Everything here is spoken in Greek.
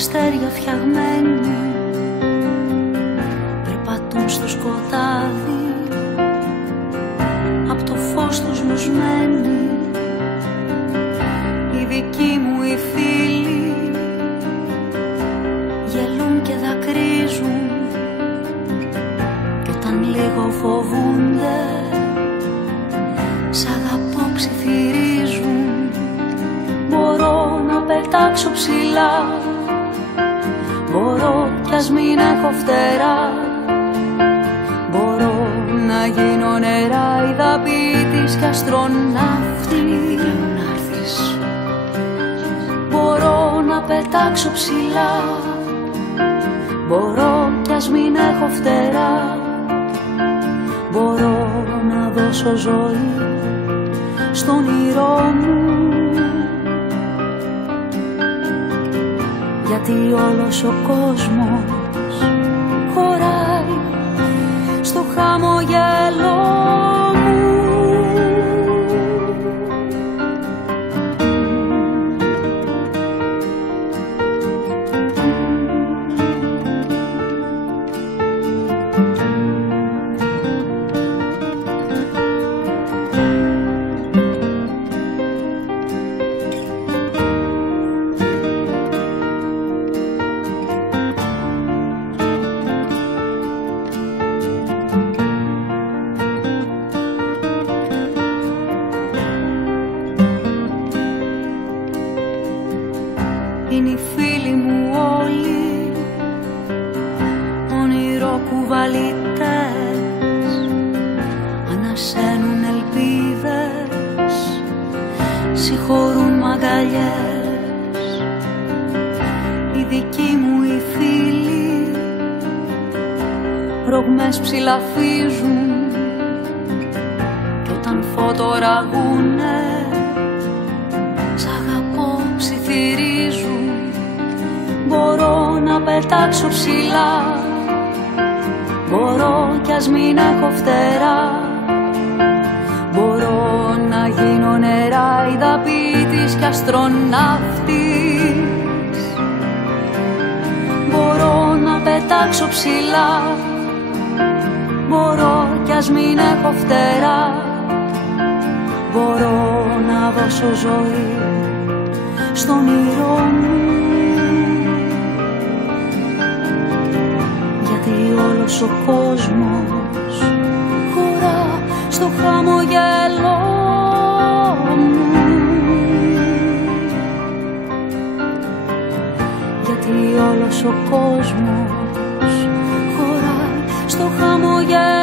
αστέρια φτιαγμένοι περπατούν στο σκοτάδι, απ' το φως τους λουσμένοι. Οι δικοί μου οι φίλοι γελούν και δακρύζουν, κι όταν λίγο φοβούνται σ' αγαπώ ψιθυρίζουν. Μπορώ να πετάξω ψηλά, μπορώ κι ας μην έχω φτερά, μπορώ να γίνω νεράιδα ποιητής κι αστροναύτη. Μπορώ να πετάξω ψηλά, μπορώ κι ας μην έχω φτερά, μπορώ να δώσω ζωή στον όνειρό μου, γιατί όλος ο κόσμος χωράει στο χαμογέλο μου. Είναι οι φίλοι μου όλοι ονειροκουβαλίτες, ανασένουν ελπίδες, συγχωρούν μαγκαλιές. Οι δικοί μου οι φίλοι ρογμές ψηλαφίζουν, κι όταν φωτοραγούνε σ' αγαπώ ψιθυρίζουν. Μπορώ να πετάξω ψηλά, μπορώ κι ας μην έχω φτερά, μπορώ να γίνω νεράιδα ποιητής κι αστροναύτης. Μπορώ να πετάξω ψηλά, μπορώ κι ας μην έχω φτερά, μπορώ να δώσω ζωή στον όνειρό μου, γιατί όλος ο κόσμος χωρά στο χαμογέλο μου, γιατί όλος ο κόσμος χωρά στο χαμογέλο.